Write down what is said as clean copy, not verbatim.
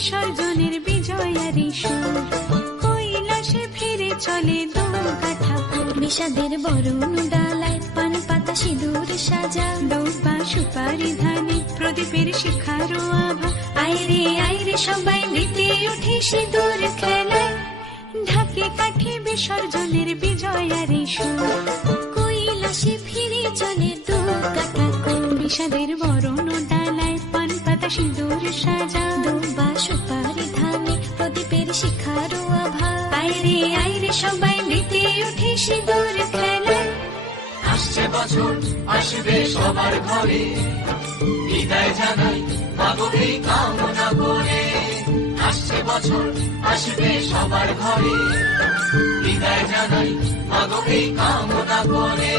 বিসর্জনের বিজয়ারি সুর, কৈলাসে ফিরে চলে দুর্গা ঠাকুর। বিষাদের বরণ ডালায় পান পাতা সিঁদুর সাজা, দৌপা সুপারি ধানে প্রদীপের শিখারো আভা। আইরে সবাই মেতে উঠে সিঁদুর খেলায়, ঢাকে কাঠে বিসর্জনের বিজয়ারি সুর, কৈলাসে ফিরে চলে দুর্গা ঠাকুর। বিষাদের বরণ ডালায় পান পাতা সিঁদুর সাজা, দুর্বা সুপারি ধানে প্রদীপের শিখারো আভা। আইরে সবাই মেতে উঠে সিঁদুর খেলায়। আসছে বছর আসবে সবার ঘরে, বিদায় জানাই মাগো এই কামনা করে। আসছে বছর আসবে সবার ঘরে, বিদায় জানাই মাগো এই কামনা করে।